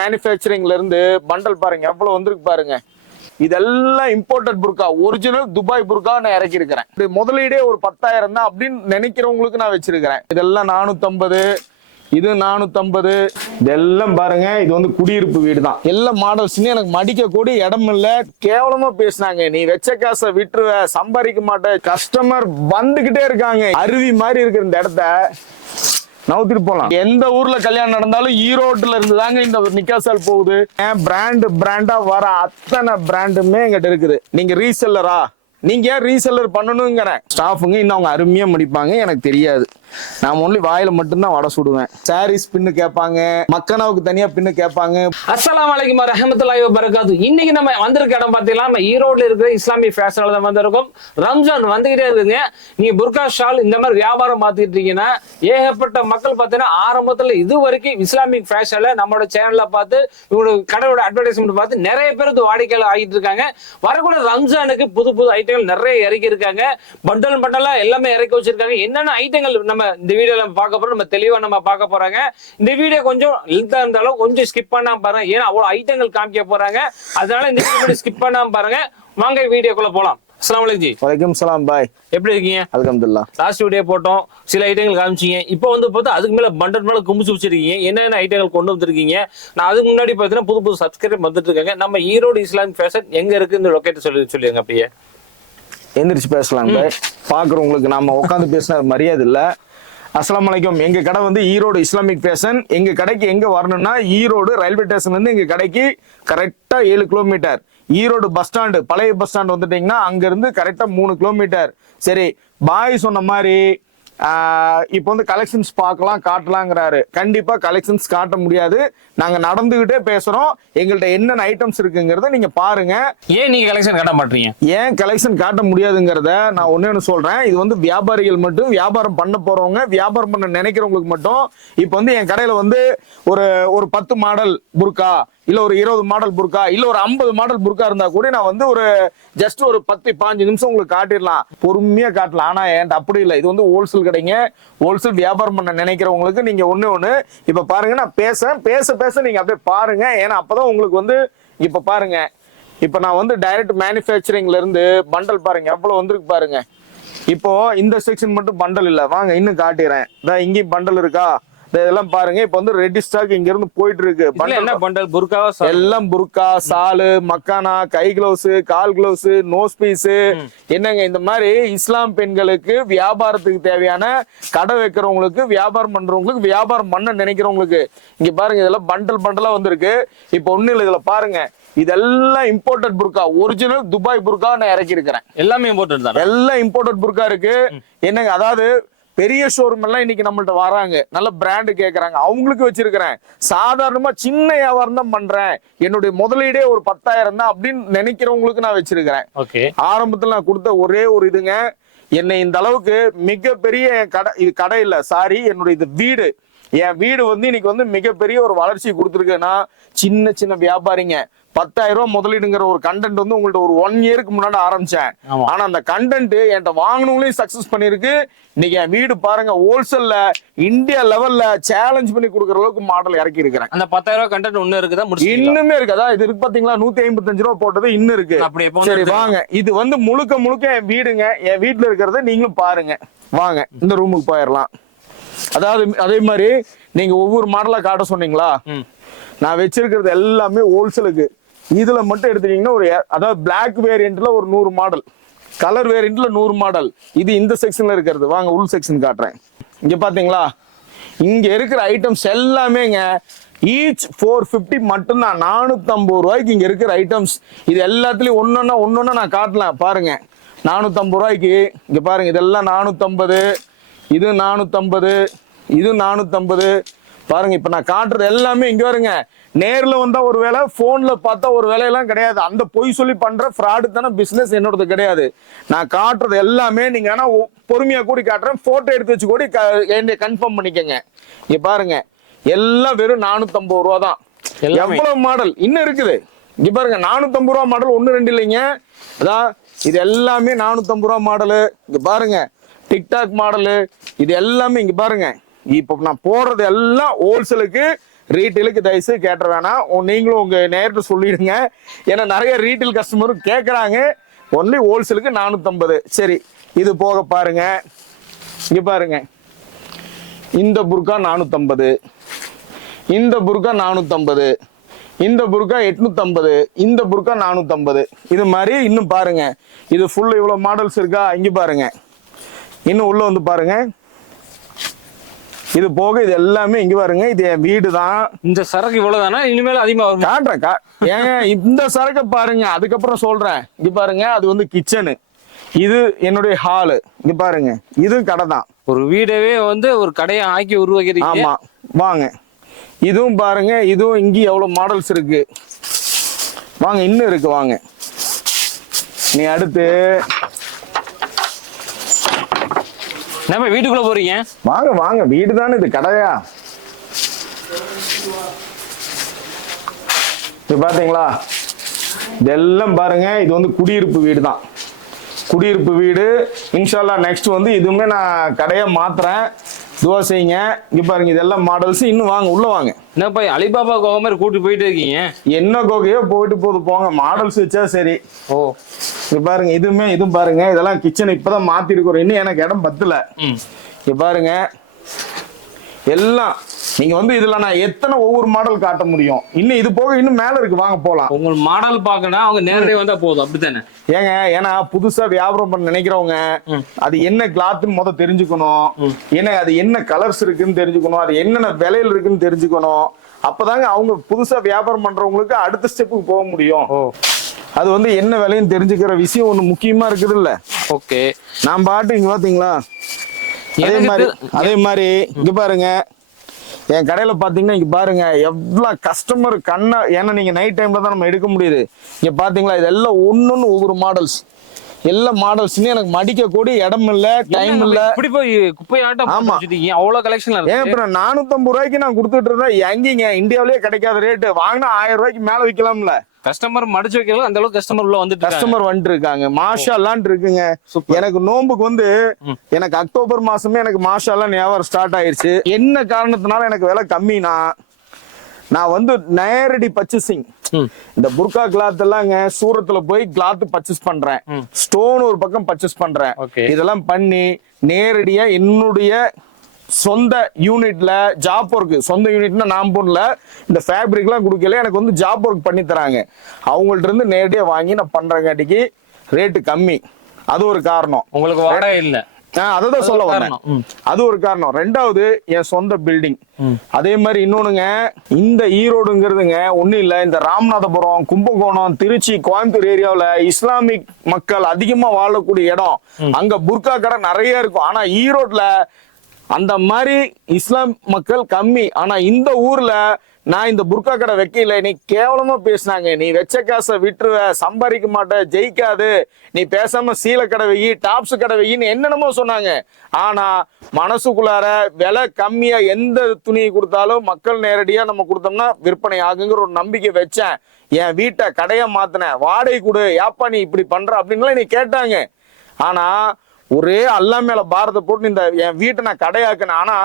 மேனுஃபேக்சரிங்ல இருந்து பண்டல் பாருங்க எவ்வளவு வந்திருக்கு பாருங்க. இதெல்லாம் imported burqa, original Dubai burqa நான் இறக்கி இருக்கிறேன். முதலீடே ஒரு 10,000 தான் அப்படின்னு நினைக்கிறவங்களுக்கு நான் வச்சிருக்கிறேன். இதெல்லாம் 450, இது 450. இதெல்லாம் பாருங்க, இது வந்து குடியிருப்பு வீடு தான். எல்லா மாடல்ஸ்ன்னு எனக்கு மடிக்க கூடி இடம் இல்ல. கேவலமா பேசினாங்க, நீ வச்ச காசை விட்டுருவ, சம்பாதிக்க மாட்டேன். கஸ்டமர் வந்துகிட்டே இருக்காங்க. அருவி மாதிரி இருக்கிற இந்த இடத்த நவுத்திட்டு போலாம். எந்த ஊர்ல கல்யாணம் நடந்தாலும் ஈரோட்ல இருந்து தாங்க இந்த நிக்காசால் போகுது. பிராண்டா வர அத்தனை பிராண்டுமே எங்கிட்ட இருக்குது. நீங்க ரீசெல்லரா? நீங்க ஏன் ரீசெல்லர் பண்ணணுங்கிறேன். ஸ்டாஃபுங்க இன்னும் அவங்க அருமையா முடிப்பாங்க, எனக்கு தெரியாது. நான் ஒன்லி வாயில மட்டும்தான் வடை சுடுவேன். சாரீஸ் பின்னு கேட்பாங்க, மக்கனாவுக்கு தனியா பின்னு கேட்பாங்க. அஸ்ஸலாமு அலைக்கும் வரஹ்மத்துல்லாஹி வபரகாத்து. இன்னைக்கு நம்ம வந்திருக்க இடம் பார்த்தீங்கன்னா நம்ம ஈரோட்ல இருக்கிற இஸ்லாமிய ஃபேஷன்ல தான் வந்திருக்கோம். ரம்ஜான் வந்துகிட்டே இருக்குங்க. நீங்க புர்கா ஷால் இந்த மாதிரி வியாபாரம் மாத்திட்டு இருக்கீங்கன்னா ஏகப்பட்ட மக்கள் பார்த்தீங்கன்னா ஆரம்பத்துல இது வரைக்கும் இஸ்லாமிக் ஃபேஷன்ல நம்மளோட சேனல்ல பார்த்து இவங்களோட கடையோட அட்வர்டைஸ்மெண்ட் பார்த்து நிறைய பேர் வாடிக்கையாளர் ஆகிட்டு இருக்காங்க. வரக்கூட ரம்ஜானுக்கு புது புது ஐட்டங்கள் நிறைய இறக்கி இருக்காங்க. பண்டலா எல்லாமே இறக்கி வச்சிருக்காங்க. என்னென்ன ஐட்டங்கள் நம்ம இந்த வீடியோல பார்க்க போறோம், நம்ம தெளிவா நம்ம பார்க்க போறாங்க. இந்த வீடியோ கொஞ்சம் லென்த்தா இருந்தாலும் கொஞ்சம் ஸ்கிப் பண்ணாம பாருங்க, ஏன்னா அவ்வளவு ஐட்டங்கள் காமிக்க போறாங்க. அதனால இந்த வீடியோ ஸ்கிப் பண்ணாம பாருங்க. வாங்க வீடியோக்குள்ள போலாம். அஸ்ஸலாமு அலைக்கும் ஜி. வலைக்கும் சலாம் பாய். எப்படி இருக்கீங்க? அல்ஹம்துலில்லாஹ். லாஸ்ட் வீடியோ போட்டோம், சில ஐட்டங்கள் காமிச்சீங்க. இப்போ வந்து பார்த்தா அதுக்கு மேல பண்டல் மேல கும்பிச்சு வச்சிருக்கீங்க. என்னென்ன ஐட்டங்கள் கொண்டு வந்திருக்கீங்க? நான் அதுக்கு முன்னாடி பார்த்தீங்கன்னா புது புது சப்ஸ்கிரைப் வந்துட்டு இருக்காங்க. நம்ம ஈரோடு இஸ்லாமிக் ஃபேஷன் எங்க இருக்கு இந்த லொகேட் சொல்லிருங்க. அப்படியே எந்திரிச்சு பேசலாம் பாய். பாக்குறவங்களுக்கு நாம உட்காந்து பேசின மரியாதை இல்ல. அஸ்ஸலாமு அலைக்கும். எங்க கடை வந்து ஈரோடு இஸ்லாமிக் ஃபேஷன். எங்க கடைக்கு எங்க வரணும்னா ஈரோடு ரயில்வே ஸ்டேஷன்ல இருந்து எங்க கடைக்கு கரெக்டா 7 கிலோமீட்டர். ஈரோடு பஸ் ஸ்டாண்டு, பழைய பஸ் ஸ்டாண்ட் வந்துட்டீங்கன்னா அங்க இருந்து கரெக்டா 3 கிலோமீட்டர். சரி, பாய் சொன்ன மாதிரி இப்போ வந்து கலெக்ஷன்ஸ் பார்க்கலாம் காட்டலாங்கிறாரு. கண்டிப்பா கலெக்ஷன்ஸ் காட்ட முடியாது, நாங்க நடந்துகிட்டே பேசுறோம். எங்கள்கிட்ட என்னென்ன ஐட்டம்ஸ் இருக்குங்கிறத நீங்க பாருங்க. ஏன் நீங்க கலெக்ஷன் காட்ட மாட்டீங்க? ஏன் கலெக்ஷன் காட்ட முடியாதுங்கிறத நான் ஒன்னு சொல்றேன். இது வந்து வியாபாரிகள் மட்டும், வியாபாரம் பண்ண போறவங்க, வியாபாரம் பண்ண நினைக்கிறவங்களுக்கு மட்டும். இப்போ வந்து என் கடையில வந்து ஒரு 10 மாடல் புர்கா, இல்ல ஒரு 20 மாடல் புர்கா, இல்ல ஒரு 50 மாடல் புர்கா இருந்தா கூட நான் வந்து ஒரு ஜஸ்ட் ஒரு 10-15 நிமிஷம் உங்களுக்கு காட்டிடலாம், பொறுமையா காட்டலாம். ஆனா என்கிட்ட அப்படி இல்லை. இது வந்து ஹோல்சேல் கடைங்க. ஹோல்சேல் வியாபாரம் பண்ண நினைக்கிறவங்களுக்கு நீங்க ஒண்ணு இப்ப பாருங்க, நான் பேச நீங்க அப்படியே பாருங்க. ஏன்னா அப்பதான் உங்களுக்கு வந்து இப்ப பாருங்க, இப்ப நான் வந்து டைரக்ட் மேனுஃபேக்சரிங்ல இருந்து பண்டல் பாருங்க எவ்வளவு வந்திருக்கு பாருங்க. இப்போ இந்த செக்ஷன் மட்டும் பண்டல் இல்ல, வாங்க இன்னும் காட்டிடுறேன். இங்கேயும் பண்டல் இருக்கா, இதெல்லாம் பாருங்க. இப்ப வந்து ரெடி ஸ்டாக் இங்க இருந்து போயிட்டு இருக்கு. பண்டல் புர்கா எல்லாம் புர்கா, சாலு, மக்கானா, கை கிளவுஸ், கால் கிளவுஸ், நோஸ் பீஸ், என்னங்க இந்த மாதிரி இஸ்லாம் பெண்களுக்கு வியாபாரத்துக்கு தேவையான கடை வைக்கிறவங்களுக்கு, வியாபாரம் பண்றவங்களுக்கு, வியாபாரம் பண்ண நினைக்கிறவங்களுக்கு இங்க பாருங்க இதெல்லாம் பண்டலா வந்திருக்கு. இப்ப ஒண்ணு இல்ல, இதுல பாருங்க இதெல்லாம் imported burqa, original Dubai burqa நான் இறக்கி இருக்கிறேன். எல்லாமே இம்போர்ட்டட் தான். எல்லாம் இம்போர்ட்டட் புர்கா இருக்கு. என்னங்க, அதாவது பெரிய ஷோரூம் எல்லாம் இன்னைக்கு நம்மள்ட்ட வராங்க, நல்ல பிராண்டு கேட்கறாங்க, அவங்களுக்கு வச்சிருக்கிறேன். சாதாரணமா சின்ன வியாபாரம் தான் பண்றேன், என்னுடைய முதலீடே ஒரு 10,000 தான் அப்படின்னு நினைக்கிறவங்களுக்கு நான் வச்சிருக்கிறேன். ஆரம்பத்துல நான் கொடுத்த ஒரே ஒரு இதுங்க, என்னை இந்த அளவுக்கு மிகப்பெரிய கடை, இது கடை இல்ல சாரி, என்னுடைய இது வீடு. என் வீடு வந்து இன்னைக்கு வந்து மிகப்பெரிய ஒரு வளர்ச்சி கொடுத்துருக்குன்னா சின்ன சின்ன வியாபாரிங்க 10,000 ரூபாய் முதலீடுங்கிற ஒரு கண்டென்ட் வந்து உங்கள்ட்ட ஒரு 1 இயருக்கு முன்னாடி ஆரம்பிச்சேன். ஆனா அந்த கண்டென்ட் என்கிட்ட வாங்கினவங்களையும் சக்சஸ் பண்ணிருக்கு. இன்னைக்கு என் வீடு பாருங்க, ஹோல்சேல்ல இந்தியா லெவல்ல சேலஞ்ச் பண்ணி கொடுக்குற அளவுக்கு மாடல் இறக்கி இருக்கிறேன். அந்த 10,000 ரூபாய் கண்டென்ட் ஒண்ணு இருக்குதா? இன்னுமே இருக்குதா? இது இருக்கு பாத்தீங்களா, 155 ரூபாய் போட்டது இன்னும் இருக்கு. சரி வாங்க, இது வந்து முழுக்க என் வீடுங்க. என் வீட்டுல இருக்கிறத நீங்களும் பாருங்க. வாங்க இந்த ரூமுக்கு போயிடலாம். அதாவது அதே மாதிரி நீங்க ஒவ்வொரு மாடலா காட்ட சொன்னீங்களா, நான் வச்சிருக்கிறது எல்லாமே ஹோல்சேலுக்கு. இதுல மட்டும் எடுத்துட்டீங்கன்னா ஒரு, அதாவது பிளாக் வேரியன்ட்ல ஒரு 100 மாடல், கலர் வேரியன்ட்ல 100 மாடல். இது இந்த செக்ஷன்ல இருக்கிறது. வாங்க உள் செக்ஷன் காட்டுறேன். இங்க பாத்தீங்களா, இங்க இருக்கிற ஐட்டம்ஸ் எல்லாமேங்க ஈச் 450 மட்டும்தான். 450 ரூபாய்க்கு இங்க இருக்கிற ஐட்டம்ஸ். இது எல்லாத்துலயும் ஒன்னொன்னா நான் காட்டலாம் பாருங்க. 450 ரூபாய்க்கு இங்க பாருங்க, இதெல்லாம் 450, இது 450, இது 450 பாருங்க. இப்ப நான் காட்டுறது எல்லாமே இங்க வருங்க. நேர்ல வந்தா ஒரு வேலை, போன்ல பார்த்தா ஒரு வேலையெல்லாம் கிடையாது. அந்த பொய் சொல்லி பண்ற ஃப்ராடு தானே பிசினஸ் என்னோடது கிடையாது. நான் காட்டுறது எல்லாமே நீங்க ஆனா பொறுமையா கூடி காட்டுறேன், போட்டோ எடுத்து வச்சு கூடி என்னை கன்ஃபார்ம் பண்ணிக்கங்க. இங்க பாருங்க எல்லாம் வெறும் 450 ரூபா தான். எவ்வளவு மாடல் இன்னும் இருக்குது. இங்க பாருங்க 450 ரூபா மாடல் 1-2 இல்லைங்க. அதான் இது எல்லாமே 450 ரூபா மாடலு. இங்க பாருங்க டிக்டாக் மாடலு, இது எல்லாமே இங்க பாருங்க. இப்ப நான் போடுறது எல்லாம் ஹோல்சேலுக்கு. ரீட்டெயிலுக்கு தயவுசு கேட்ட வேணாம், நீங்களும் உங்க நேரத்தை சொல்லிடுங்க. ஏன்னா நிறைய ரீட்டெயில் கஸ்டமரும் கேட்கறாங்க. ஒன்லி ஹோல்சேலுக்கு 450. சரி, இது போக பாருங்க, இங்க பாருங்க, இந்த புர்கா 450, இந்த புர்கா 450, இந்த புர்கா 850, இந்த புர்கா 450. இது மாதிரி இன்னும் பாருங்க, இது ஃபுல் இவ்வளவு மாடல்ஸ் இருக்கா. இங்க பாருங்க, இன்னும் உள்ள வந்து பாருங்க, இது போக இது எல்லாமே இங்க பாருங்க. இது என் வீடு தான். இந்த சரக்கு இவ்வளவுதானா? இனிமேல் அதிகமா வரும். காட்டுறேன் ஏங்க, இந்த சரக்கை பாருங்க, அதுக்கப்புறம் சொல்றேன். இங்க பாருங்க, அது வந்து கிச்சனு, இது என்னுடைய ஹாலு. இங்க பாருங்க, இது கடை தான். ஒரு வீடவே வந்து ஒரு கடையை ஆக்கி உருவாக்கிறீங்க. ஆமா, வாங்க. இதுவும் பாருங்க, இதுவும் இங்க எவ்வளவு மாடல்ஸ் இருக்கு வாங்க, இன்னும் இருக்கு வாங்க. நீ அடுத்து நம்ம வீட்டுக்குள்ள போறீங்க. வாங்க வாங்க, வீடு தானே இது, கடையா? இது பாத்தீங்களா, இதெல்லாம் பாருங்க, இது வந்து குடியிருப்பு வீடு தான். குடியிருப்பு வீடு. இன்ஷால்லா நெக்ஸ்ட் வந்து இதுவுமே நான் கடையா மாத்துறேன், துவா செய்யுங்க. இங்க பாருங்க, இதெல்லாம் மாடல்ஸ். இன்னும் வாங்க, உள்ள வாங்க. என்னப்பா அலிபாபா கோவா மாதிரி கூட்டி போயிட்டு இருக்கீங்க? என்ன கோகையோ போயிட்டு போகுது போங்க, மாடல்ஸ் வச்சா சரி. ஓ, இங்க பாருங்க, இதுவும் பாருங்க, இதெல்லாம் கிச்சன் இப்பதான் மாத்தி இருக்கிறோம், இன்னும் எனக்கு இடம் பத்தல. இங்க பாருங்க, எல்லாம் நீங்க வந்து இதுல நான் எத்தனை ஒவ்வொரு மாடல் காட்ட முடியும். இன்னும் இது போக இன்னும் மேல இருக்கு, வாங்க போலாம். உங்க மாடல் பாக்கணும், அவங்க நேரடியாக வந்தா போதும், அப்படித்தானே? ஏங்க, ஏன்னா புதுசா வியாபாரம் பண்ண நினைக்கிறவங்க அது என்ன கிளாத்னு முத தெரிஞ்சுக்கணும். ஏன்னா அது என்ன கலர்ஸ் இருக்குன்னு தெரிஞ்சுக்கணும், அது என்னென்ன விலையில இருக்குன்னு தெரிஞ்சுக்கணும். அப்பதாங்க அவங்க புதுசா வியாபாரம் பண்றவங்களுக்கு அடுத்த ஸ்டெப்புக்கு போக முடியும். அது வந்து என்ன விலைன்னு தெரிஞ்சுக்கிற விஷயம் ஒண்ணு முக்கியமா இருக்குது இல்ல. ஓகே, நான் பாட்டு இங்க பாத்தீங்களா, அதே மாதிரி இங்க பாருங்க, என் கடையில பாத்தீங்கன்னா இங்க பாருங்க எவ்வளவு கஸ்டமர் கண்ணா, ஏன்னா நீங்க நைட் டைம்ல தான் நம்ம எடுக்க முடியுது. இங்க பாத்தீங்களா, இதெல்லாம் ஒன்னொன்னு ஒவ்வொரு மாடல்ஸ், எல்லா மாடல்ஸ்லயும் எனக்கு மடிக்க கூடிய இடம் இல்ல, டைம் இல்ல. இப்படி போய் குப்பையாட்டம் அவ்வளவு கலெக்ஷன் ஏன் அப்புறம் 450 ரூபாய்க்கு நான் கொடுத்துட்டு இருந்தேன். எங்கீங்க இந்தியாவிலேயே கிடைக்காத ரேட்டு, வாங்கினா 1000 ரூபாய்க்கு மேல விற்கலாம்ல. கஸ்டமர் மடிச்சு வைக்கலாம், அந்த அளவுக்கு கஸ்டமர் உள்ள வந்து கஸ்டமர் வந்துட்டு இருக்காங்க. மாஷால்லான் இருக்குங்க. எனக்கு நோம்புக்கு வந்து எனக்கு அக்டோபர் மாசமே எனக்கு மாஷால்லாம் வியாபாரம் ஸ்டார்ட் ஆயிருச்சு. என்ன காரணத்தினால எனக்கு விலை கம்மினா, நான் வந்து நேரடி பர்ச்சேசிங். இந்த புர்கா கிளாத் எல்லாங்க சூரத்துல போய் கிளாத் பர்ச்சேஸ் பண்றேன், ஸ்டோன் ஒரு பக்கம் பர்ச்சேஸ் பண்றேன். இதெல்லாம் பண்ணி நேரடியா என்னுடைய சொந்த யூனிட்ல ஜாப் ஒர்க், சொந்த யூனிட்னா நான் போடல, இந்த ஃபேப்ரிக் எல்லாம் கொடுக்கல, எனக்கு வந்து ஜாப் ஒர்க் பண்ணி தராங்க. அவங்கள்ட்ட இருந்து நேரடியா வாங்கி நான் பண்றங்காட்டிக்கு ரேட்டு கம்மி. அது ஒரு காரணம். உங்களுக்கு வாடகை இல்ல, அததான் சொல்ல வரேன். அது ஒரு காரணம். ரெண்டாவது என் சொந்த பில்டிங். அதே மாதிரி இன்னொன்னுங்க, இந்த ஈரோடுங்கிறதுங்க ஒண்ணு இல்ல, இந்த ராமநாதபுரம், கும்பகோணம், திருச்சி, கோயம்புத்தூர் ஏரியாவுல இஸ்லாமிக் மக்கள் அதிகமா வாழக்கூடிய இடம். அங்க புர்கா கடை நிறைய இருக்கும். ஆனா ஈரோட்ல அந்த மாதிரி இஸ்லாம் மக்கள் கம்மி. ஆனா இந்த ஊர்ல நான் இந்த புர்கா கடை வைக்கல, நீ கேவலமா பேசினாங்க, நீ வச்ச காசை விட்டுருவ, சம்பாதிக்க மாட்ட, ஜெயிக்காது, நீ பேசாம சீலை கடை வை, டாப்ஸ் கடை வைன்னு என்னென்னமோ சொன்னாங்க. ஆனா மனசுக்குள்ளார விலை கம்மியா எந்த துணி கொடுத்தாலும் மக்கள் நேரடியா நம்ம கொடுத்தோம்னா விற்பனை ஆகுங்கிற ஒரு நம்பிக்கை வச்சேன். என் வீட்டை கடையா மாத்தினேன், வாடகை கொடு, யாப்பா நீ இப்படி பண்ற அப்படின்லாம் நீ கேட்டாங்க. ஆனா ஒரே அல்லா மேல பாரத்தை போட்டு இந்த என் வீட்டை நான் கடையாக்குனேன். ஆனா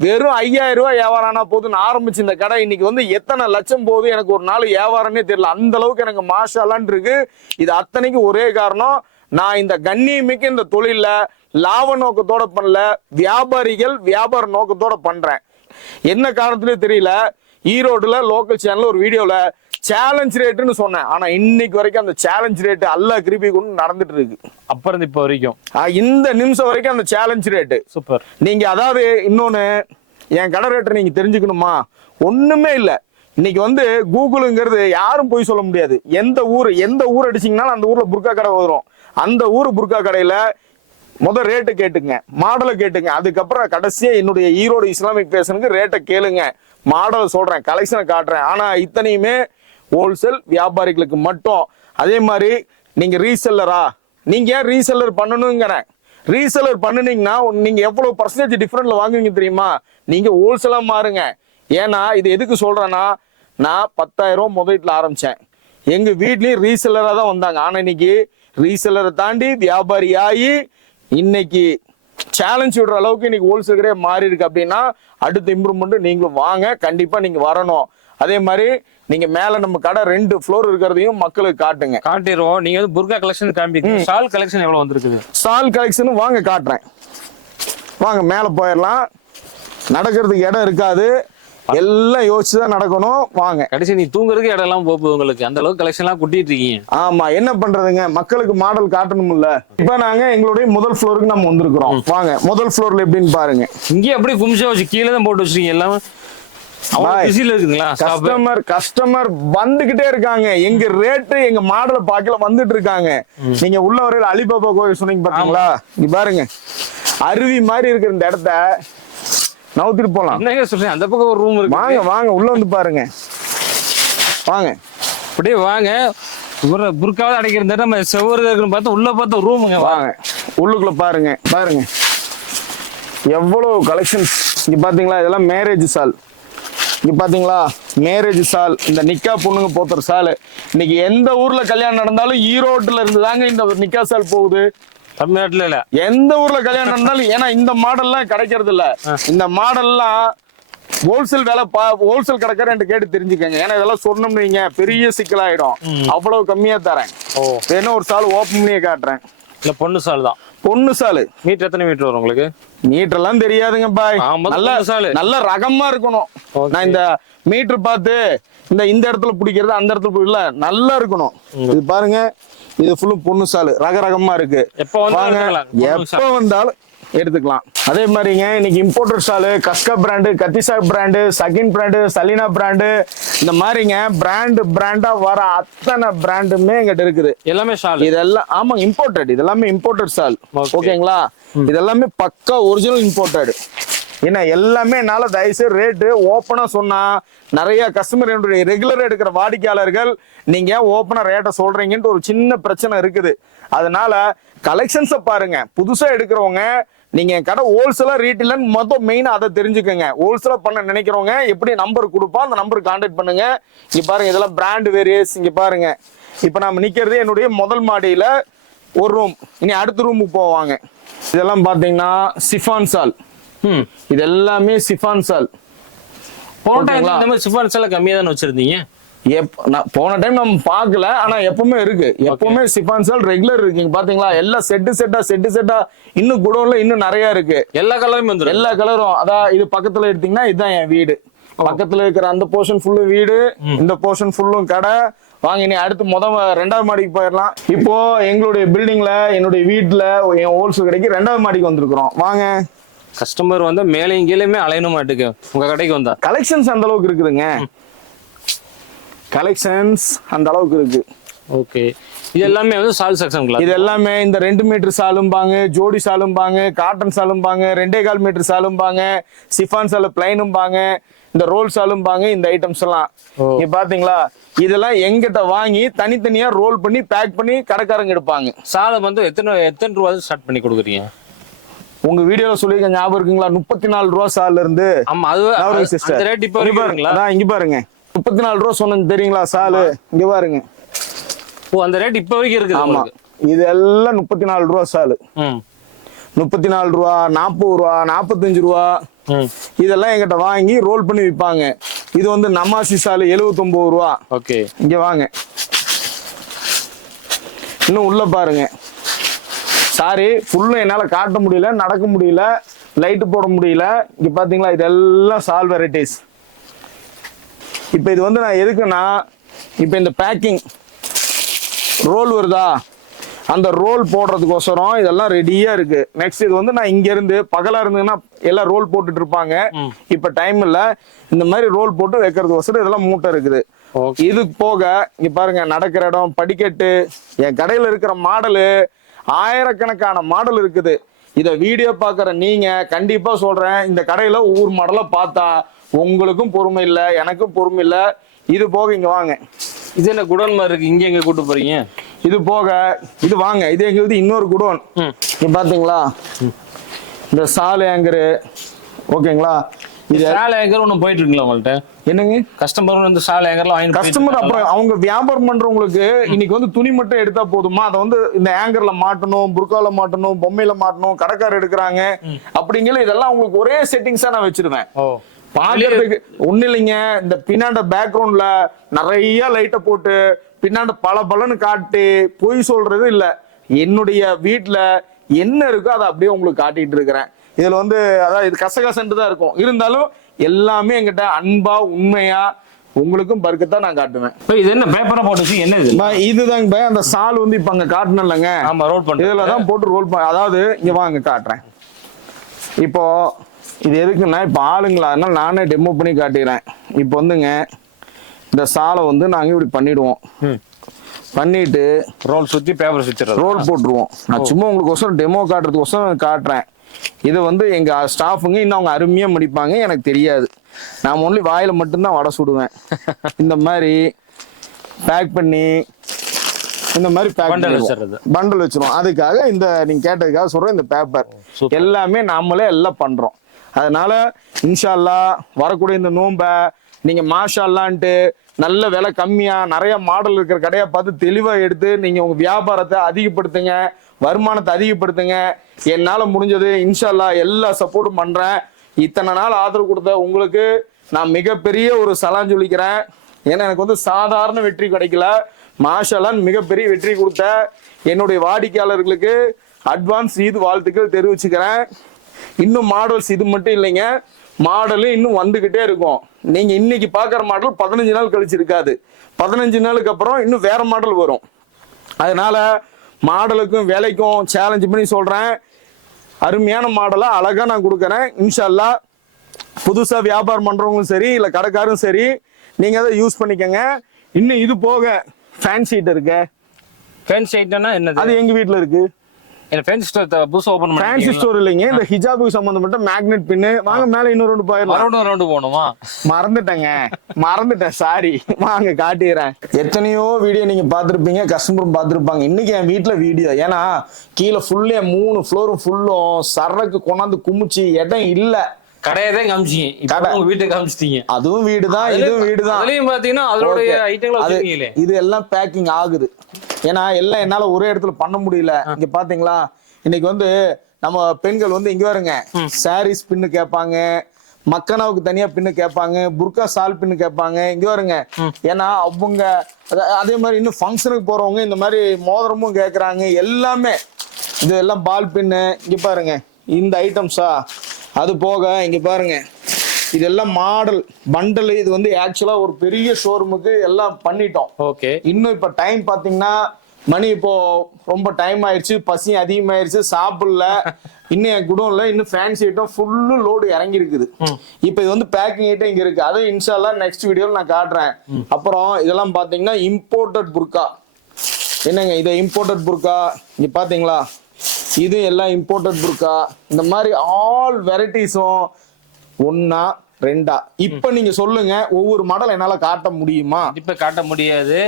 வெறும் 5000 ரூபாய் வியாபாரம் ஆனா போதுன்னு ஆரம்பிச்சு இந்த கடை இன்னைக்கு வந்து எத்தனை லட்சம் போகுது எனக்கு ஒரு நாள் வியாபாரமே தெரியல. அந்த அளவுக்கு எனக்கு மாஷாலான் இருக்கு. இது அத்தனைக்கு ஒரே காரணம், நான் இந்த கண்ணியமிக்க இந்த தொழில லாப நோக்கத்தோட பண்ணல, வியாபாரிகள் வியாபார நோக்கத்தோட பண்றேன். என்ன காரணத்திலே தெரியல, ஈரோடுல லோக்கல் சேனல்ல ஒரு வீடியோல சேலஞ்ச் ரேட்டுன்னு சொன்னேன். ஆனா இன்னைக்கு வரைக்கும் அந்த சேலஞ்ச் ரேட்டு அல்லாஹ் கிருபை கொண்டு நடந்துட்டு இருக்கு. அப்புறம் இப்ப வரைக்கும் இந்த நிமிஷம் வரைக்கும் அந்த சேலஞ்ச் ரேட்டு சூப்பர். நீங்க அதாவது இன்னொன்னு, என் கடை ரேட்டை நீங்க தெரிஞ்சுக்கணுமா, ஒண்ணுமே இல்ல. இன்னைக்கு வந்து கூகுளுங்கிறது யாரும் போய் சொல்ல முடியாது. எந்த ஊர் அடிச்சீங்கன்னாலும் அந்த ஊர்ல புர்கா கடை வரும். அந்த ஊர் புர்கா கடையில முதல் ரேட்டு கேட்டுங்க, மாடலை கேட்டுங்க, அதுக்கப்புறம் கடைசியா என்னுடைய ஈரோடு இஸ்லாமிக் ஃபேஷனுக்கு ரேட்டை கேளுங்க, மாடலை சொல்றேன், கலெக்ஷனை காட்டுறேன். ஆனா இத்தனையுமே ஹோல்சேல் வியாபாரிகளுக்கு மட்டும். அதே மாதிரி நீங்க ரீசெல்லரா, நீங்க ஏன் ரீசெல்லர் பண்ணணுங்கிறேன். ரீசெல்லர் பண்ணுனீங்கன்னா நீங்க எவ்வளவு பர்சன்டேஜ் டிஃபரெண்ட்ல வாங்குவீங்க தெரியுமா? நீங்க ஹோல்சேலா மாறுங்க. ஏன்னா இது எதுக்கு சொல்றேன்னா, நான் 10,000 முதலீட்டுல ஆரம்பிச்சேன், எங்க வீட்லயும் ரீசெல்லரா தான் வந்தாங்க. ஆனா இன்னைக்கு ரீசெல்லரை தாண்டி வியாபாரி ஆகி இன்னைக்கு சேலஞ்ச் விடுற அளவுக்கு இன்னைக்கு ஹோல்சேல் கடையே மாறி இருக்கு அப்படின்னா அடுத்த இம்ப்ரூவ்மெண்ட் நீங்களும் வாங்க, கண்டிப்பா நீங்க வரணும். அதே மாதிரி நீங்க மேல நம்ம கடை 2 ஃப்ளோர் இருக்கிறதையும் மக்களுக்கு காட்டுங்க. காட்டிடுவோம். நீங்க வந்து புர்கா கலெக்ஷன் காமிப்பீங்க. ஷால் கலெக்ஷன் எவ்வளவு வந்திருக்குது? ஷால் கலெக்ஷனும் வாங்க காட்டுறேன். வாங்க மேல போயிடலாம். நடக்கிறதுக்கு இடம் இருக்காது, எல்லாம் யோசிச்சுதான் நடக்கணும். வாங்க. கடைசி நீ தூங்குறதுக்கு இடம் எல்லாம் போகுது உங்களுக்கு, அந்த அளவுக்கு கலெக்ஷன் எல்லாம் கூட்டிட்டு இருக்கீங்க. ஆமா, என்ன பண்றதுங்க, மக்களுக்கு மாடல் காட்டணும்ல. இப்ப நாங்க எங்களுடைய முதல் ஃப்ளோருக்கு நம்ம வந்திருக்கிறோம். வாங்க முதல் ஃப்ளோர்ல எப்படின்னு பாருங்க. இங்கே அப்படியே குமிச்சா வச்சு கீழே தான் போட்டு வச்சிருக்கீங்க எல்லாமே. கஸ்டமர் வந்துகிட்டே இருக்காங்க. எங்க ரேட்டு எங்க மாடல பாக்கல வந்துட்டு இருக்காங்க. நீங்க உள்ள வரையில அலிபாபா கோயில் சொன்னீங்க பாத்தீங்களா, இங்க பாருங்க அருவி மாதிரி இருக்கிற இந்த இடத்த நவுத்திட்டு போலாம். என்னங்க சொல்றீங்க, அந்த பக்கம் ஒரு ரூம் இருக்கு. வாங்க வாங்க உள்ள வந்து பாருங்க. வாங்க அப்படியே வாங்க. புர்காவது அடைக்கிற இந்த நம்ம செவ்வறு இருக்குன்னு பார்த்தா உள்ள பார்த்தா ரூமுங்க. வாங்க உள்ளுக்குள்ள பாருங்க. பாருங்க எவ்வளவு கலெக்ஷன்ஸ். இங்க பாத்தீங்களா, இதெல்லாம் மேரேஜ் சால். இங்க பாத்தீங்களா மேரேஜ் சால், இந்த நிக்கா பொண்ணுங்க போத்துற சால். இன்னைக்கு எந்த ஊர்ல கல்யாணம் நடந்தாலும் ஈரோட்டுல இருந்து தாங்க இந்த நிக்கா சால் போகுது. தமிழ்நாட்டுல இல்ல, எந்த ஊர்ல கல்யாணம் நடந்தாலும். ஏன்னா இந்த மாடல்லாம் கிடைக்கிறது இல்ல. இந்த மாடல்லாம் ஹோல்சேல் வேலை ஹோல்சேல் கடைக்காரன் கேட்டு தெரிஞ்சுக்கங்க. ஏன்னா இதெல்லாம் சொன்னோம்னு வைங்க பெரிய சிக்கலாயிடும். அவ்வளவு கம்மியா தரேன். வேணும் ஒரு சால் ஓப்பன் பண்ணியே காட்டுறேன். இல்ல பொண்ணு சால் தான். பொண்ணு சால் மீட்டர் எத்தனை மீட்டர் வரும் உங்களுக்கு? மீட்டர் எல்லாம் தெரியாதுங்க பாய். நல்ல ரகமா இருக்கணும். நான் இந்த மீட்டர் பார்த்து இந்த இடத்துல பிடிக்கிறது அந்த இடத்துல பிடிக்கல, நல்லா இருக்கணும். இது பாருங்க, இது ஃபுல்லும் பொண்ணு சால், ரகரகமா இருக்கு. எப்ப வந்தாலும் எடுத்துக்கலாம். அதே மாதிரிங்க இன்னைக்கு இம்போர்ட்டர் ஷாலு, கஸ்கா பிராண்டு, கத்திசா பிராண்டு, சகின் பிராண்டு, சலீனா பிராண்டு, இந்த மாதிரிங்க பிராண்டா வர அத்தனை பிராண்டுமே எங்கிட்ட இருக்குது. எல்லாமே ஷால் இதெல்லாம் ஆமா இம்போர்ட்டட். இதெல்லாமே இம்போர்ட்டட் ஷால். ஓகேங்களா, இதெல்லாமே பக்கா ஒரிஜினல் இம்போர்ட்டட். ஏன்னா எல்லாமே என்னால தயவுசெய்து ரேட்டு ஓப்பனா சொன்னா நிறைய கஸ்டமர் என்னுடைய ரெகுலர் எடுக்கிற வாடிக்கையாளர்கள் நீங்க ஓப்பனா ரேட்டை சொல்றீங்கன்ட்டு ஒரு சின்ன பிரச்சனை இருக்குது. அதனால கலெக்ஷன்ஸை பாருங்க. புதுசா எடுக்கிறவங்க நீங்க கடை ஹோல்சேலா ரீட்டெயிலர் மொத்தம் மெயினா அதை தெரிஞ்சுக்கோங்க. ஹோல்சேலா பண்ண நினைக்கிறவங்க எப்படி நம்பர் கொடுப்பா அந்த நம்பருக்கு கான்டாக்ட் பண்ணுங்க. இங்க பாருங்க இதெல்லாம் பிராண்ட் வேரியஸ். இங்க பாருங்க இப்ப நாம நிக்கிறது என்னுடைய முதல் மாடியில ஒரு ரூம். இனி அடுத்த ரூமுக்கு போவாங்க. இதெல்லாம் பாத்தீங்கன்னா சிஃபான் சால். இது எல்லாமே சிஃபான் சால். போன டைம் இந்த மாதிரி சிஃபான் சால் கம்மியா தானே வச்சிருந்தீங்க? போன டைம் நம்ம பாக்கல, ஆனா எப்பவுமே இருக்கு. எப்பவுமே சிஃபான் சால் ரெகுலர் இருக்கு. பாத்தீங்களா எல்லாம் செட்டா இன்னும் குடோன்ல இன்னும் நிறைய இருக்கு. எல்லா கலரும் வந்துரும். எல்லா கலரும். அதான் இது பக்கத்துல எடுத்தீங்கன்னா இதுதான் என் வீடு. பக்கத்துல இருக்கிற அந்த போர்ஷன் ஃபுல்லு வீடு, இந்த போர்ஷன் ஃபுல்லும் கடை. வாங்க இனி அடுத்து ரெண்டாவது மாடிக்கு போயிடலாம். இப்போ எங்களுடைய பில்டிங்ல என்னுடைய வீட்டுல என் ஹோல்சேல் கடைக்கு 2வது மாடிக்கு வந்திருக்கிறோம். வாங்க. கஸ்டமர் வந்து மேலையும் கீழேயுமே அலையணும் மாட்டுக்கு உங்க கடைக்கு வந்தா. கலெக்ஷன்ஸ் அந்த அளவுக்கு இருக்குதுங்க. கலெக்ஷன்ஸ் அந்த அளவுக்கு இருக்கு. ஓகே, இது எல்லாமே வந்து சால் செக்ஷன். இது எல்லாமே இந்த 2 மீட்டர் சாலும்பாங்க, ஜோடி சாலும்பாங்க, காட்டன் சாலும்பாங்க, 2.25 மீட்டர் சாலும்பாங்க, சிஃபான் சாலு பிளைனும்பாங்க, இந்த ரோல் சாலும்பாங்க. இந்த ஐட்டம்ஸ் எல்லாம் நீங்க பாத்தீங்களா, இதெல்லாம் எங்கிட்ட வாங்கி தனித்தனியா ரோல் பண்ணி பேக் பண்ணி கடைக்காரங்க எடுப்பாங்க. சாலை வந்து எத்தனை ரூபா ஸ்டார்ட் பண்ணி கொடுக்குறீங்க? உங்க வீடியோல சொல்லிருக்க ஞாபகம் இருக்குங்களா? 34 ரூபா சால்ல இருந்து. ஆமா, அது சிஸ்டர் ரேட் இப்போ அதான் இங்க பாருங்க 34 ரூபா சொன்னது தெரியுங்களா சாலு? இங்க பாருங்க. ஓ, அந்த ரேட் இப்போ வரைக்கும் இருக்குது. ஆமா, இது எல்லாம் 34 ரூபா சாலு. 34 ரூபா, 40 ரூபா, 45 ரூபா. இதெல்லாம் எங்கிட்ட வாங்கி ரோல் பண்ணி விற்பாங்க. இது வந்து நமாசி சாலு 79 ரூபா. ஓகே, இங்க வாங்க. இன்னும் உள்ள பாருங்க. சாரி, ஃபுல்லும் என்னால காட்ட முடியல, நடக்க முடியல, லைட் போட முடியல. இங்க பாத்தீங்களா இதெல்லாம் சால் வெரைட்டிஸ். இப்ப இது வந்து நான் எதுக்குன்னா, இப்ப இந்த பேக்கிங் ரோல் வருதா, அந்த ரோல் போடுறதுக்கோசரம் இதெல்லாம் ரெடியா இருக்கு. நெக்ஸ்ட் இது வந்து நான் இங்க இருந்து பகலா இருந்ததுன்னா எல்லாம் ரோல் போட்டுட்டு இருப்பாங்க. இப்ப டைம் இல்ல, இந்த மாதிரி ரோல் போட்டு வைக்கிறதுக்கோசரம் இதெல்லாம் மூட்டை இருக்குது. இது போக இங்க பாருங்க நடக்கிற இடம், படிக்கட்டு, என் கடையில இருக்கிற மாடலு ஆயிரக்கணக்கான மாடல் இருக்குது. இத வீடியோ பாக்குற நீங்க கண்டிப்பா சொல்றேன், இந்த கடையில ஒவ்வொரு மாடலா பார்த்தா உங்களுக்கும் பொறுமை இல்ல, எனக்கும் பொறுமை இல்ல. இது போக இங்க வாங்க. இது என்ன குடோன் மாதிரி இருக்கு, இங்க எங்க கூட்டு போறீங்க? இது போக இது வாங்க, இது எங்களுக்கு இன்னொரு குடோன். இங்க பாத்தீங்களா இந்த சால் ஏங்கரு. ஓகேங்களா, ஷால் ஏங்கர் ஒண்ணு போயிட்டு இருக்குல்ல உங்கள்ட்ட? என்னங்க கஸ்டமர் வந்து ஷால் ஏங்கர்லாம் வாங்கி கஸ்டமர் அப்புறம் அவங்க வியாபாரம் பண்றவங்களுக்கு இன்னைக்கு வந்து துணி மட்டும் எடுத்தா போதுமா, அதை வந்து இந்த ஆங்கர்ல மாட்டணும், புர்கால மாட்டணும், பொம்மையில மாட்டணும், கடைக்காரர் எடுக்கிறாங்க அப்படிங்கிற இதெல்லாம் உங்களுக்கு ஒரே செட்டிங்ஸா நான் வச்சிருவேன். பாக்குறதுக்கு ஒண்ணு இல்லைங்க, இந்த பின்னாண்ட பேக்ரவுண்ட்ல நிறைய லைட்டை போட்டு பின்னாண்ட பல பலன்னு காட்டி பொய் சொல்றது இல்ல. என்னுடைய வீட்டுல என்ன இருக்கோ அதை அப்படியே உங்களுக்கு காட்டிட்டு இருக்கிறேன். இதுல வந்து அதாவது இது கசகசன்ட்டு தான் இருக்கும், இருந்தாலும் எல்லாமே என்கிட்ட அன்பா உண்மையா உங்களுக்கும் பர்க்கத்தான் நான் காட்டுவேன். இது என்ன பேப்பரா போட்டுச்சு? என்ன இது? இதுதாங்க பை, அந்த சால் வந்து இப்ப அங்க காட்டணும்லங்க. ஆமா, ரோல் பண்ண இதுலதான் போட்டு ரோல் பண்ண. அதாவது இங்க வாங்க காட்டுறேன். இப்போ இது எதுக்குன்னா இப்ப ஆளுங்களா, அதனால நானே டெமோ பண்ணி காட்டிடுறேன். இப்போ வந்துங்க இந்த சாலை வந்து நாங்க இப்படி பண்ணிடுவோம், பண்ணிட்டு ரோல் சுத்தி பேப்பர் சுத்தி ரோல் போட்டுருவோம். நான் சும்மா உங்களுக்கு டெமோ காட்டுறதுக்கோசரம் காட்டுறேன். இது வந்து எங்க ஸ்டாஃபுங்க இன்னும் அவங்க அருமையா மடிப்பாங்க, எனக்கு தெரியாது. நான் ஒன்லி வாயில மட்டும்தான் வடை சுடுவேன். இந்த மாதிரி பேக் பண்ணி இந்த மாதிரி பண்டல் வச்சிருவோம். அதுக்காக இந்த நீங்க கேட்டதுக்காக சொல்றேன், இந்த பேப்பர் எல்லாமே நாமளே எல்லாம் பண்றோம். அதனால இன்ஷா அல்லாஹ் வரக்கூடிய இந்த நோம்ப நீங்க மாஷா அல்லான்ட்டு நல்ல விலை கம்மியா நிறைய மாடல் இருக்கிற கடையா பார்த்து தெளிவா எடுத்து நீங்க உங்க வியாபாரத்தை அதிகப்படுத்துங்க, வருமானத்தை அதிகப்படுத்துங்க. என்னால முடிஞ்சது இன்ஷா அல்லாஹ் எல்லா சப்போர்ட்டும் பண்றேன். இத்தனை நாள் ஆதரவு கொடுத்த உங்களுக்கு நான் மிகப்பெரிய ஒரு சலான் சொல்லிக்கிறேன். ஏன்னா எனக்கு வந்து சாதாரண வெற்றி கிடைக்கல, மாஷா அல்லாஹ் மிகப்பெரிய வெற்றி கொடுத்த என்னுடைய வாடிக்கையாளர்களுக்கு அட்வான்ஸ் ஈத் வாழ்த்துக்கள் தெரிவிச்சுக்கிறேன். இன்னும் மாடல்ஸ் இது மட்டும் இல்லைங்க, மாடலும் இன்னும் வந்துகிட்டே இருக்கும். நீங்க இன்னைக்கு பாக்குற மாடல் 15 நாள் கழிச்சு இருக்காது, 15 நாளுக்கு அப்புறம் இன்னும் வேற மாடல் வரும். அதனால மாடலுக்கும் விலைக்கும் சேலஞ்ச் பண்ணி சொல்றேன், அருமையான மாடலா அழகா நான் கொடுக்குறேன். இன்ஷா அல்லாஹ் புதுசா வியாபாரம் பண்றவங்களும் சரி இல்ல கடைக்காரும் சரி நீங்க அதை யூஸ் பண்ணிக்கங்க. இன்னும் இது போக ஃபேன் ஷீட் இருக்கு. ஃபேன் ஷீட்னா என்னது? அது எங்க வீட்டுல இருக்கு. ஃபேன்சி ஸ்டோர் புதுசா ஓபன் பண்ணி. ஃபேன்சி ஸ்டோர் இல்லைங்க, இந்த ஹிஜாபுக்கு சம்பந்தப்பட்ட மேக்னெட் பின்னு. வாங்க மேல இன்னொரு ரவுண்ட் போயிடலாம். ரவுண்ட் போகணுமா? மறந்துட்டேன் சாரி. வாங்க காட்டிடுறேன். எத்தனையோ வீடியோ நீங்க பாத்துருப்பீங்க, கஸ்டமரும் பாத்துருப்பாங்க. இன்னைக்கு என் வீட்டுல வீடியோ, ஏன்னா கீழே ஃபுல்லே 3 ஃப்ளோரும் ஃபுல்லும் சரக்கு கொண்டாந்து குமிச்சு இடம் இல்ல. கடையதே காமிச்சிங்க, உங்க வீட்டுக்கு காமிச்சிட்டீங்க. அதுவும் வீடுதான், இதுவும் வீடுதான். அதுலயும் பாத்தீங்கன்னா அதோடைய ஐட்டங்கள் இது எல்லாம் பேக்கிங் ஆகுது. ஏன்னா எல்லாம் என்னால ஒரே இடத்துல பண்ண முடியல. இங்க பாத்தீங்களா, இன்னைக்கு வந்து நம்ம பெண்கள் வந்து இங்க வருங்க சாரீஸ் பின்னு கேட்பாங்க, மக்கனாவுக்கு தனியா பின்னு கேட்பாங்க, புர்கா சால் பின்னு கேட்பாங்க. இங்க வருங்க, ஏன்னா அவங்க அதே மாதிரி இன்னும் ஃபங்க்ஷனுக்கு போறவங்க இந்த மாதிரி மோதிரமும் கேட்கறாங்க. எல்லாமே இது எல்லாம் பால் பின்னு. இங்க பாருங்க இந்த ஐட்டம்ஸா, அது போக இங்க பாருங்க இதெல்லாம் மாடல் பண்டல். இது வந்து ஆக்சுவலா ஒரு பெரிய ஷோரூமுக்கு எல்லாம் பண்ணிட்டோம். ஓகே. இன்னும் இப்ப டைம் பாத்தீங்கன்னா மணி இப்போ ரொம்ப டைம் ஆயிடுச்சு, பசி அதிகமாயிருச்சு, சாப்பிடல. இன்னும் என் குடோன்ல இன்னும் ஃபேன்சி ஐட்டம் ஃபுல்லு லோடு இறங்கி இருக்குது. இப்ப இது வந்து பேக்கிங் ஐட்டம் இங்க இருக்கு, அதுவும் இன்ஷா அல்லாஹ் நெக்ஸ்ட் வீடியோல நான் காட்டுறேன். அப்புறம் இதெல்லாம் பாத்தீங்கன்னா இம்போர்ட்டட் புர்கா. என்னங்க இது இம்போர்ட்டட் புர்கா, இங்க பாத்தீங்களா, இது எல்லாம் இம்போர்ட்டட் புர்கா. இந்த மாதிரி ஆல் வெரைட்டிஸும் ஒன்னா ரெண்டா. இப்ப நீங்க சொல்லுங்க, ஒவ்வொரு மாடல் என்னால காட்ட முடியுமா? இப்ப காட்ட முடியாது.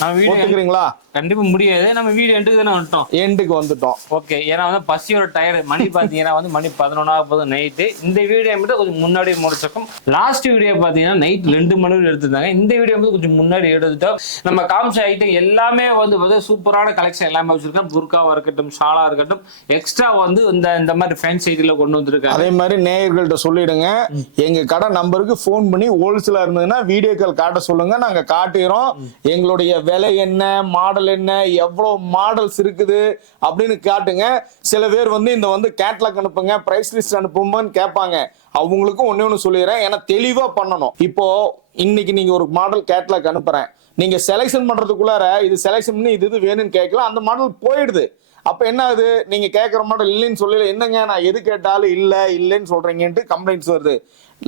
நம்ம வீடியோ ஒத்துக்கிறீங்களா? கண்டிப்பா முடியாது. நம்ம வீடியோ எண்டுக்கு தானே வந்துட்டோம். எண்டுக்கு வந்துட்டோம். ஓகே. ஏன்னா வந்து பசியோட டயர் மணி பாத்தீங்கன்னா வந்து மணி 11 நைட்டு. இந்த வீடியோ மட்டும் கொஞ்சம் முன்னாடி முடிச்சிருக்கோம். லாஸ்ட் வீடியோ பாத்தீங்கன்னா நைட் 2 மணி எடுத்திருந்தாங்க. இந்த வீடியோ வந்து கொஞ்சம் முன்னாடி எடுத்துட்டோம். நம்ம காமிச்ச ஐட்டம் எல்லாமே வந்து சூப்பரான கலெக்ஷன் எல்லாமே வச்சிருக்கோம். புர்காவா இருக்கட்டும், ஷாலா இருக்கட்டும், எக்ஸ்ட்ரா வந்து இந்த மாதிரி ஃபேன்சி ஐட்டம்ல கொண்டு வந்திருக்காங்க. அதே மாதிரி நேயர்கள்ட்ட சொல்லிடுங்க, எங்க கடை நம்பருக்கு போன் பண்ணி ஹோல்சேலா இருந்ததுன்னா வீடியோ கால் காட்ட சொல்லுங்க, நாங்க காட்டுறோம். எங்களுடைய விலை என்ன, மாடல் என்ன, எவ்வளவு மாடல்ஸ் இருக்குது அப்படின்னு காட்டுங்க. சில பேர் வந்து இந்த வந்து கேட்லாக் அனுப்புங்க, பிரைஸ் லிஸ்ட் அனுப்புங்கன்னு கேட்பாங்க. அவங்களுக்கும் ஒண்ணு சொல்லிடுறேன், ஏன்னா தெளிவா பண்ணணும். இப்போ இன்னைக்கு நீங்க ஒரு மாடல் கேட்லாக் அனுப்புறேன், நீங்க செலக்ஷன் பண்றதுக்குள்ளார இது செலக்ஷன் பண்ணி இது வேணும்னு கேட்கலாம், அந்த மாடல் போயிடுது. அப்ப என்ன ஆகுது, நீங்க கேட்கற மாடல் இல்லைன்னு சொல்லல, என்னங்க நான் எது கேட்டாலும் இல்லைன்னு சொல்றீங்கன்ட்டு கம்ப்ளைண்ட்ஸ் வருது.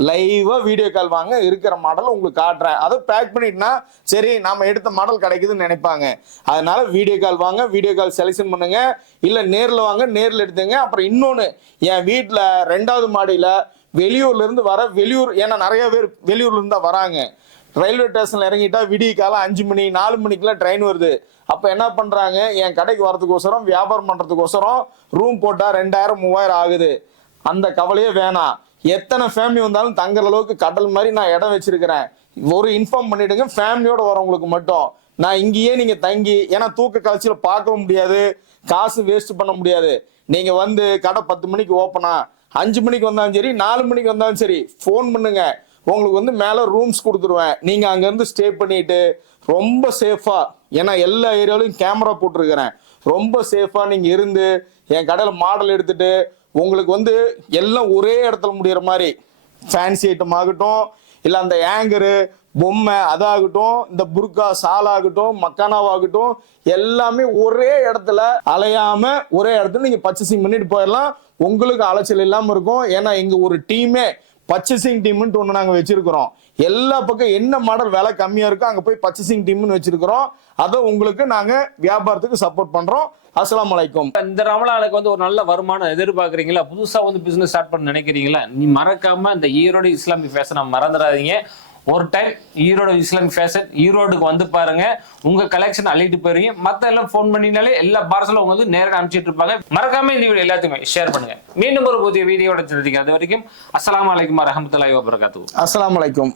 லைவா வீடியோ கால் வாங்க, இருக்கிற மாடல் உங்களுக்கு காட்டுறேன். அதை பேக் பண்ணிட்டுனா சரி நாம எடுத்த மாடல் கிடைக்குதுன்னு நினைப்பாங்க. அதனால வீடியோ கால் வாங்க, வீடியோ கால் செலக்ஷன் பண்ணுங்க, இல்ல நேர்ல வாங்க, நேர்ல எடுத்துங்க. அப்புறம் இன்னொன்னு, என் வீட்டுல 2வது மாடியில வெளியூர்ல இருந்து வெளியூர், ஏன்னா நிறைய பேர் வெளியூர்ல இருந்தா வராங்க. ரயில்வே ஸ்டேஷன்ல இறங்கிட்டா விடிய காலம் 5 மணி 4 மணிக்கெல்லாம் ட்ரெயின் வருது. அப்ப என்ன பண்றாங்க, என் கடைக்கு வரதுக்கோசரம் வியாபாரம் பண்றதுக்கோசரம் ரூம் போட்டா 2000 3000 ஆகுது. அந்த கவலையே வேணாம். எத்தனை ஃபேமிலி வந்தாலும் தங்குற அளவுக்கு கடல் மாதிரி நான் இடம் வச்சிருக்கிறேன். ஒரு இன்ஃபார்ம் பண்ணிடுங்க ஃபேமிலியோட வரவங்களுக்கு மட்டும். நான் இங்கேயே நீங்க தங்கி, ஏன்னா தூக்க காட்சியில பார்க்கவும் முடியாது, காசு வேஸ்ட் பண்ண முடியாது. நீங்க வந்து கடை 10 மணிக்கு ஓப்பனா, 5 மணிக்கு வந்தாலும் சரி, 4 மணிக்கு வந்தாலும் சரி, ஃபோன் பண்ணுங்க. உங்களுக்கு வந்து மேல ரூம்ஸ் கொடுத்துருவேன். நீங்க அங்க இருந்து ஸ்டே பண்ணிட்டு ரொம்ப சேஃபா, ஏன்னா எல்லா ஏரியாவிலும் கேமரா போட்டிருக்கிறேன், ரொம்ப சேஃபா நீங்க இருந்து என் கடையில மாடல் எடுத்துட்டு உங்களுக்கு வந்து எல்லாம் ஒரே இடத்துல முடியற மாதிரி, ஃபேன்சி ஐட்டம் ஆகட்டும், இல்ல அந்த ஏங்கரு பொம்மை அதாகட்டும், இந்த புர்கா சால் ஆகட்டும், மக்கானாவாகட்டும், எல்லாமே ஒரே இடத்துல அலையாம ஒரே இடத்துல நீங்க பர்ச்சேசிங் பண்ணிட்டு போயிடலாம். உங்களுக்கு அலைச்சல் இல்லாம இருக்கும். ஏன்னா எங்க ஒரு டீமே பர்ச்சேசிங் டீம்னு ஒண்ணு நாங்க வச்சிருக்கிறோம். எல்லா பக்கம் என்ன மாடல் விலை கம்மியா இருக்கோ அங்க போய் பர்ச்சேசிங் டீம்னு வச்சிருக்கிறோம். அதை உங்களுக்கு நாங்க வியாபாரத்துக்கு சப்போர்ட் பண்றோம். அஸ்ஸலாமு அலைக்கும். இந்த ரமலானுக்கு வந்து ஒரு நல்ல வருமானம் எதிர்பார்க்குறீங்களா, புதுசா வந்து பிசினஸ் ஸ்டார்ட் பண்ண நினைக்கிறீங்களா, நீ மறக்காம இந்த ஈரோடு இஸ்லாமிக் ஃபேஷனை மறந்துடாதீங்க. ஒரு டைம் ஈரோடு இஸ்லாமிக் ஃபேஷன் ஈரோடுக்கு வந்து பாருங்க, உங்க கலெக்ஷன் அள்ளிட்டு போயிருவீங்க. மத்த எல்லாம் ஃபோன் பண்ணினாலே எல்லா பார்சலும் அவங்க வந்து நேரடியாக அனுப்பிச்சிட்டு இருப்பாங்க. மறக்காம இந்த வீடியோ எல்லாத்தையுமே ஷேர் பண்ணுங்க. மீண்டும் ஒரு புதிய வீடியோட சந்திக்கிறேன். அது வரைக்கும் அஸ்ஸலாமு அலைக்கும் வரஹ்மத்துல்லாஹி வபரகாத்துஹு. அஸ்ஸலாமு அலைக்கும்.